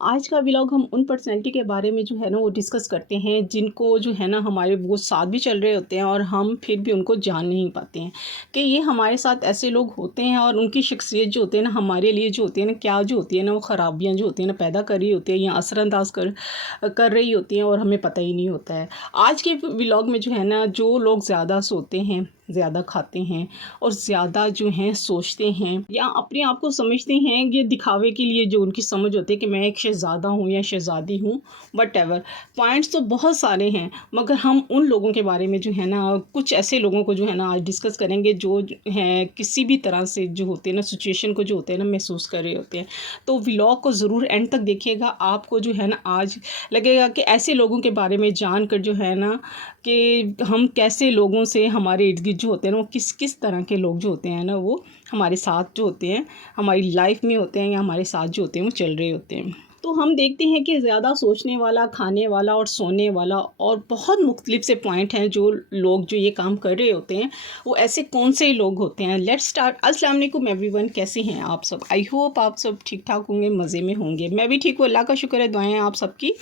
आज का व्लॉग हम उन पर्सनैलिटी के बारे में जो है ना वो डिस्कस करते हैं जिनको जो है ना हमारे वो साथ भी चल रहे होते हैं और हम फिर भी उनको जान नहीं पाते हैं कि ये हमारे साथ ऐसे लोग होते हैं और उनकी शख्सियत जो होती है ना हमारे लिए जो होती है ना क्या जो होती है ना वो ख़राबियाँ जो होती है ना पैदा कर रही होती है या असरअंदाज कर रही होती हैं और हमें पता ही नहीं होता है। आज के व्लॉग में जो है ना जो लोग ज़्यादा सोते हैं, ज़्यादा खाते हैं और ज़्यादा जो हैं सोचते हैं या अपने आप को समझते हैं ये दिखावे के लिए, जो उनकी समझ होती है कि मैं एक शहज़ादा हूँ या शहज़ादी हूँ, वटेवर पॉइंट्स तो बहुत सारे हैं, मगर हम उन लोगों के बारे में जो है ना कुछ ऐसे लोगों को जो है ना आज डिस्कस करेंगे जो हैं किसी भी तरह से जो होते हैं ना सिचुएशन को जो होते हैं ना महसूस कर रहे होते हैं। तो व्लॉग को ज़रूर एंड तक देखिएगा, आपको जो है ना आज लगेगा कि ऐसे लोगों के बारे में जानकर जो है ना कि हम कैसे लोगों से हमारे इर्द गिर्द जो होते हैं ना वो किस किस तरह के लोग जो होते हैं ना वो हमारे साथ जो होते हैं, हमारी लाइफ में होते हैं या हमारे साथ जो होते हैं वो चल रहे होते हैं। तो हम देखते हैं कि ज़्यादा सोचने वाला, खाने वाला और सोने वाला और बहुत मुख्तलिफ से पॉइंट हैं जो लोग जो ये काम कर रहे होते हैं वो ऐसे कौन से लोग होते हैं। Let's start. अस्सलाम वालेकुम एवरीवन, कैसे हैं आप सब? आई होप आप सब ठीक ठाक होंगे, मज़े में होंगे। मैं भी ठीक हूँ, अल्लाह का शुक्र है, दुआएं आप सबकी।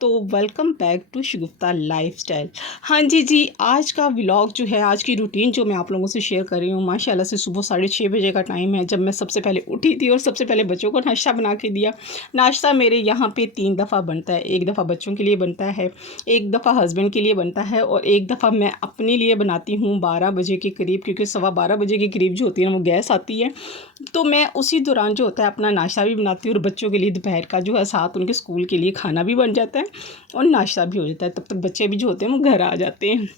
तो welcome back to Shagufta lifestyle. हाँ जी, आज का व्लॉग जो है, आज की रूटीन जो मैं आप लोगों से शेयर कर रही हूँ, माशाल्लाह से सुबह 6:30 बजे का टाइम है जब मैं सबसे पहले उठी थी और सबसे पहले बच्चों को नाश्ता बना के दिया। नाश्ता मेरे यहाँ पे 3 दफ़ा बनता है, एक दफ़ा बच्चों के लिए बनता है, एक दफ़ा हस्बैंड के लिए बनता है और एक दफ़ा मैं अपने लिए बनाती हूँ 12 बजे के करीब, क्योंकि 12:15 बजे के करीब जो होती है ना वो गैस आती है। तो मैं उसी दौरान जो होता है अपना नाश्ता भी बनाती हूँ और बच्चों के लिए दोपहर का जो है साथ उनके स्कूल के लिए खाना भी बन जाता है और नाश्ता भी हो जाता है। तब तक बच्चे भी जो होते हैं वो घर आ जाते हैं।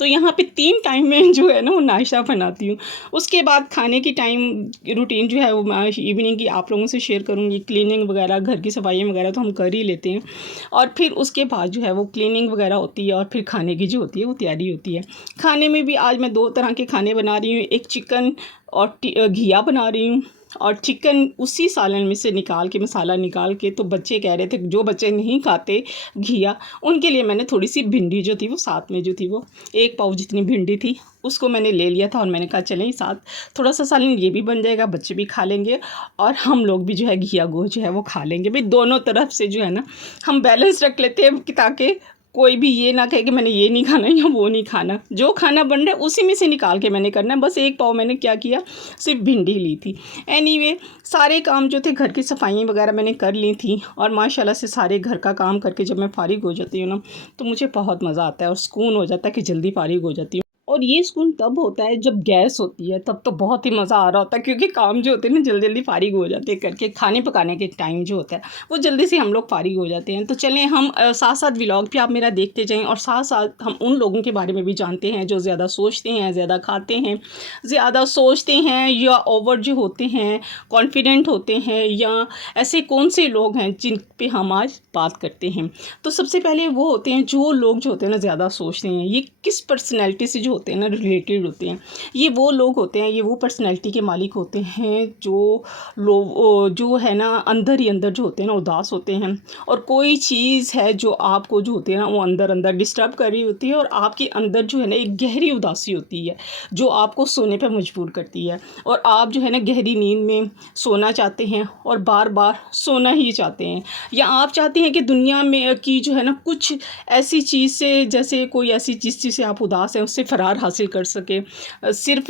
तो यहाँ पे 3 टाइम में जो है ना वो नाश्ता बनाती हूँ। उसके बाद खाने की टाइम रूटीन जो है वो मैं इवनिंग की आप लोगों से शेयर करूँगी। क्लीनिंग वगैरह, घर की सफाई वगैरह तो हम कर ही लेते हैं और फिर उसके बाद जो है वो क्लीनिंग वगैरह होती है और फिर खाने की जो होती है वो तैयारी होती है। खाने में भी आज मैं 2 तरह के खाने बना रही हूँ, एक चिकन और घिया बना रही हूँ और चिकन उसी सालन में से निकाल के, मसाला निकाल के, तो बच्चे कह रहे थे, जो बच्चे नहीं खाते घिया, उनके लिए मैंने थोड़ी सी भिंडी जो थी वो साथ में जो थी वो 1 पाव जितनी भिंडी थी उसको मैंने ले लिया था और मैंने कहा चलें साथ थोड़ा सा सालन ये भी बन जाएगा, बच्चे भी खा लेंगे और हम लोग भी जो है घिया गो जो है वो खा लेंगे। भाई दोनों तरफ से जो है ना हम बैलेंस रख लेते हैं कि ताकि कोई भी ये ना कहे कि मैंने ये नहीं खाना या वो नहीं खाना। जो खाना बन रहा है उसी में से निकाल के मैंने करना है। बस 1 पाव मैंने क्या किया, सिर्फ भिंडी ली थी। एनीवे सारे काम जो थे, घर की सफाई वगैरह मैंने कर ली थी और माशाल्लाह से सारे घर का काम करके जब मैं फ़ारिग हो जाती हूँ ना तो मुझे बहुत मज़ा आता है और सुकून हो जाता है कि जल्दी फ़ारिग हो जाती हूँ। और ये सुकून तब होता है जब गैस होती है, तब तो बहुत ही मज़ा आ रहा होता है क्योंकि काम जो होते हैं ना जल्दी जल्दी फ़ारिग हो जाते हैं करके। खाने पकाने के टाइम जो होता है वो जल्दी से हम लोग फ़ारिग हो जाते हैं। तो चलें हम साथ साथ व्लॉग भी आप मेरा देखते जाएं और साथ साथ हम उन लोगों के बारे में भी जानते हैं जो ज़्यादा सोचते हैं, ज़्यादा खाते हैं, ज़्यादा सोचते हैं या ओवर जो होते हैं, कॉन्फिडेंट होते हैं, या ऐसे कौन से लोग हैं जिन पे हम आज बात करते हैं। तो सबसे पहले वो होते हैं जो लोग जो होते हैं ना ज़्यादा सोचते हैं। ये किस पर्सनैलिटी से जो होते हैं ना रिलेटेड होते हैं? ये वो लोग होते हैं, ये वो पर्सनैलिटी के मालिक होते हैं जो लोग जो है ना अंदर ही अंदर जो होते हैं ना उदास होते हैं और कोई चीज़ है जो आपको जो होती है ना वो अंदर अंदर डिस्टर्ब कर रही होती है और आपके अंदर जो है ना एक गहरी उदासी होती है जो आपको सोने पर मजबूर करती है और आप जो है ना गहरी नींद में सोना चाहते हैं और बार बार सोना ही चाहते हैं, या आप चाहते हैं कि दुनिया में की जो है ना कुछ ऐसी चीज़ से, जैसे कोई ऐसी चीज़ जिससे आप उदास हैं उससे फ़रार हासिल कर सके। सिर्फ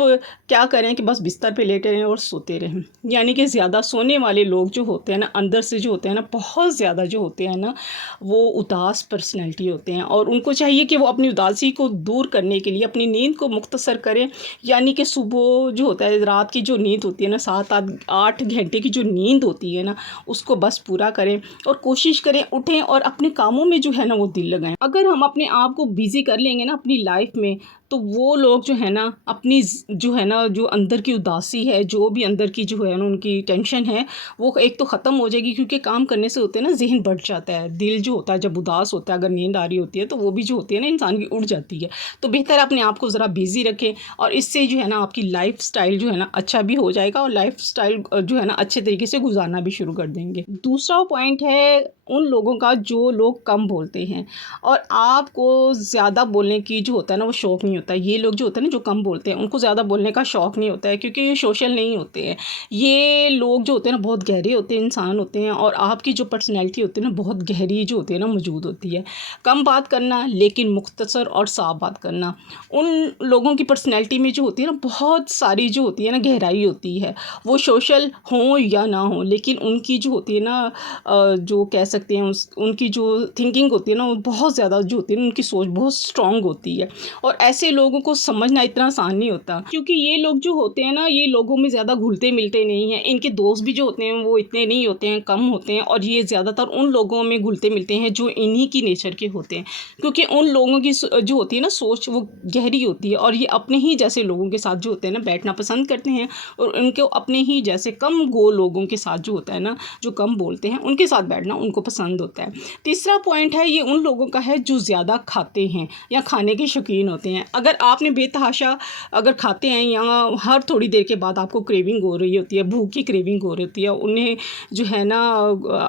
क्या करें कि बस बिस्तर पे लेटे रहें और सोते रहें। यानी कि ज़्यादा सोने वाले लोग जो होते हैं ना अंदर से जो होते हैं ना बहुत ज़्यादा जो होते हैं ना वो उदास पर्सनैलिटी होते हैं और उनको चाहिए कि वो अपनी उदासी को दूर करने के लिए अपनी नींद को मुख्तसर करें। यानी कि सुबह जो होता है, रात की जो नींद होती है ना 7-8 घंटे की जो नींद होती है ना उसको बस पूरा करें और कोशिश करें उठें और अपने कामों में जो है ना वो दिल लगाएं। अगर हम अपने आप को बिज़ी कर लेंगे ना अपनी लाइफ में तो वो लोग जो है ना अपनी जो है ना जो अंदर की उदासी है, जो भी अंदर की जो है ना उनकी टेंशन है वो एक तो ख़त्म हो जाएगी, क्योंकि काम करने से होते हैं ना जहन बढ़ जाता है। दिल जो होता है जब उदास होता है, अगर नींद आ रही होती है तो वो भी जो होती है ना इंसान की उड़ जाती है। तो बेहतर अपने आप को ज़रा बिज़ी रखें और इससे जो है ना आपकी लाइफ स्टाइल जो है ना अच्छा भी हो जाएगा और लाइफ स्टाइल जो है ना अच्छे तरीके से गुजारना भी शुरू कर देंगे। दूसरा पॉइंट है उन लोगों का जो लोग कम बोलते हैं और आपको ज़्यादा बोलने की जो होता है ना वो शौक़ नहीं नहीं होता। ये लोग जो होते हैं ना, जो कम बोलते हैं, उनको ज़्यादा बोलने का शौक़ नहीं होता है, क्योंकि ये सोशल नहीं होते हैं। ये लोग जो होते हैं ना, बहुत गहरे होते हैं, इंसान होते हैं, और आपकी जो पर्सनैलिटी होती है ना, बहुत गहरी जो होती है ना, मौजूद होती है। कम बात करना, लेकिन मुख्तसर और साफ बात करना। उन लोगों की पर्सनैलिटी में जो होती है ना, बहुत सारी जो होती है ना, गहराई होती है। वो सोशल हों या ना हों, लेकिन उनकी जो होती है ना, जो कह सकते हैं उनकी जो थिंकिंग होती है ना, वो बहुत ज़्यादा जो होती है ना, उनकी सोच बहुत स्ट्रॉन्ग होती है। और ऐसे लोगों को समझना इतना आसान नहीं होता, क्योंकि ये लोग जो होते हैं ना, ये लोगों में ज़्यादा घुलते मिलते नहीं हैं। इनके दोस्त भी जो होते हैं वो इतने नहीं होते हैं, कम होते हैं, और ये ज़्यादातर उन लोगों में घुलते मिलते हैं जो इन्हीं की नेचर के होते हैं, क्योंकि उन लोगों की जो होती है ना, सोच वो गहरी होती है, और ये अपने ही जैसे लोगों के साथ जो होते हैं ना, बैठना पसंद करते हैं, और उनको अपने ही जैसे कम गो लोगों के साथ जो होता है ना, जो कम बोलते हैं, उनके साथ बैठना उनको पसंद होता है। तीसरा पॉइंट है, ये उन लोगों का है जो ज़्यादा खाते हैं या खाने के शौकीन होते हैं। अगर आपने बेतहाशा अगर खाते हैं, या हर थोड़ी देर के बाद आपको क्रेविंग हो रही होती है, भूख की क्रेविंग हो रही होती है, उन्हें जो है ना,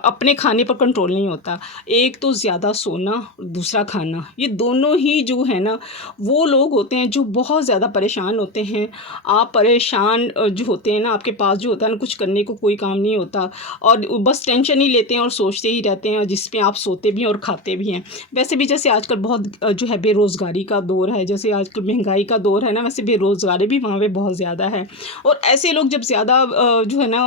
अपने खाने पर कंट्रोल नहीं होता। एक तो ज़्यादा सोना, दूसरा खाना, ये दोनों ही जो है ना, वो लोग होते हैं जो बहुत ज़्यादा परेशान होते हैं। आप परेशान जो होते हैं ना, आपके पास जो होता है ना, कुछ करने को कोई काम नहीं होता, और बस टेंशन ही लेते हैं और सोचते ही रहते हैं, जिसमें आप सोते भी हैं और खाते भी हैं। वैसे भी जैसे आजकल बहुत जो है बेरोज़गारी का दौर है, जैसे आजकल महंगाई का दौर है ना, वैसे बेरोज़गारी भी वहाँ पे बहुत ज़्यादा है। और ऐसे लोग जब ज़्यादा जो है ना,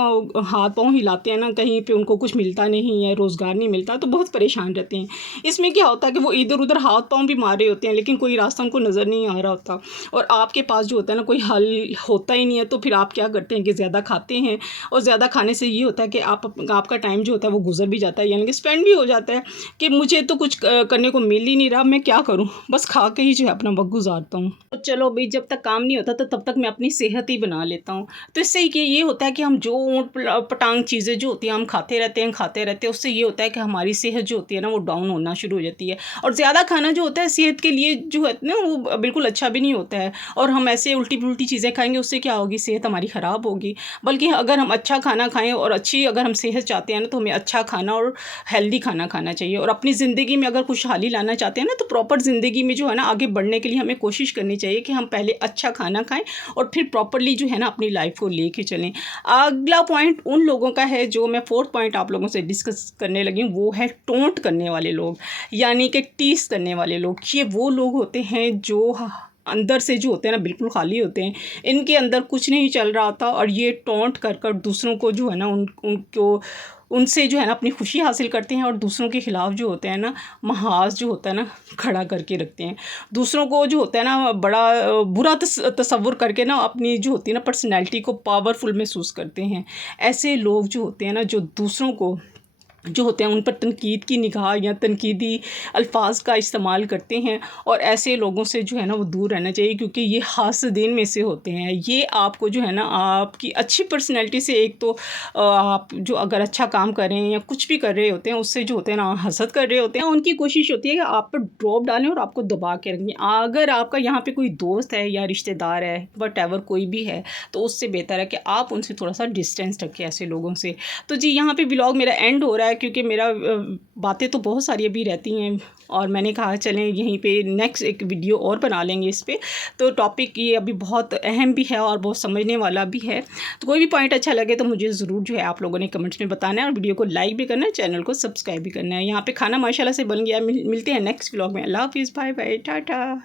हाथ पाँव हिलाते हैं ना, कहीं पे उनको कुछ मिलता नहीं है, रोज़गार नहीं मिलता, तो बहुत परेशान रहते हैं। इसमें क्या होता है कि वो इधर-उधर हाथ पाँव भी मार रहे होते हैं, लेकिन कोई रास्ता उनको नज़र नहीं आ रहा होता, और आपके पास जो होता है ना, कोई हल होता ही नहीं है। तो फिर आप क्या करते हैं कि ज़्यादा खाते हैं, और ज़्यादा खाने से ये होता है कि आपका टाइम जो होता है वो गुजर भी जाता है, यानी कि स्पेंड भी हो जाता है, कि मुझे तो कुछ करने को मिल ही नहीं रहा, मैं क्या करूँ, बस खा के ही जो है अपना वक्त गुजारता हूँ। तो चलो भाई, जब तक काम नहीं होता तो तब तक मैं अपनी सेहत ही बना लेता हूँ। तो इससे ये होता है कि हम जो ऊट पटांग चीज़ें जो होती हैं हम खाते रहते हैं, उससे ये होता है कि हमारी सेहत जो होती है ना, वो डाउन होना शुरू हो जाती है। और ज़्यादा खाना जो होता है सेहत के लिए जो है ना, वो बिल्कुल अच्छा भी नहीं होता है, और हम ऐसे उल्टी पुल्टी चीज़ें खाएंगे, उससे क्या होगी, सेहत हमारी ख़राब होगी। बल्कि अगर हम अच्छा खाना खाएं, और अच्छी अगर हम सेहत चाहते हैं ना, तो हमें अच्छा खाना और हेल्दी खाना खाना चाहिए। और अपनी ज़िंदगी में अगर खुशहाली लाना चाहते हैं ना, तो प्रॉपर ज़िंदगी में जो है ना, आगे बढ़ने के लिए हमें कोशिश करनी चाहिए कि हम पहले अच्छा खाना खाएं, और फिर प्रॉपरली जो है ना, अपनी लाइफ को लेके चलें। अगला पॉइंट उन लोगों का है, जो मैं फोर्थ पॉइंट आप लोगों से डिस्कस करने लगी हूँ, वो है टोंट करने वाले लोग, यानी कि टीस करने वाले लोग। ये वो लोग होते हैं जो अंदर से जो होते हैं ना, बिल्कुल खाली होते हैं, इनके अंदर कुछ नहीं चल रहा था, और ये टोंट कर कर दूसरों को जो है ना, उनको उनसे जो है ना, अपनी खुशी हासिल करते हैं, और दूसरों के ख़िलाफ़ जो होते हैं ना, महाज जो होता है ना, खड़ा करके रखते हैं। दूसरों को जो होता है ना, बड़ा बुरा तसव्वुर करके ना, अपनी जो होती है ना, पर्सनैलिटी को पावरफुल महसूस करते हैं। ऐसे लोग जो होते हैं ना, जो दूसरों को जो होते हैं उन पर तनकीद की निगाह या तनकीदी अल्फाज का इस्तेमाल करते हैं, और ऐसे लोगों से जो है ना, वो दूर रहना चाहिए, क्योंकि ये हासदीन में से होते हैं। ये आपको जो है ना, आपकी अच्छी पर्सनैलिटी से, एक तो आप जो अगर अच्छा काम कर रहे हैं या कुछ भी कर रहे होते हैं, उससे जो होते हैं ना, हसद कर रहे होते हैं। उनकी कोशिश होती है कि आप पर ड्रॉप डालें और आपको दबा के रखें। अगर आपका यहाँ पे कोई दोस्त है या रिश्तेदार है, वटएवर कोई भी है, तो उससे बेहतर है कि आप उनसे थोड़ा सा डिस्टेंस रखें, ऐसे लोगों से। तो जी, यहाँ पे व्लॉग मेरा एंड हो रहा है, क्योंकि मेरा बातें तो बहुत सारी अभी रहती हैं, और मैंने कहा चलें यहीं पे नेक्स्ट एक वीडियो और बना लेंगे इस पे। तो टॉपिक ये अभी बहुत अहम भी है और बहुत समझने वाला भी है। तो कोई भी पॉइंट अच्छा लगे तो मुझे ज़रूर जो है आप लोगों ने कमेंट्स में बताना है, और वीडियो को लाइक भी करना है, चैनल को सब्सक्राइब भी करना है। यहाँ पे खाना माशाल्लाह से बन गया। मिलते हैं नेक्स्ट व्लॉग में। अल्लाह हाफ़िज़, बाय बाय, टाटा।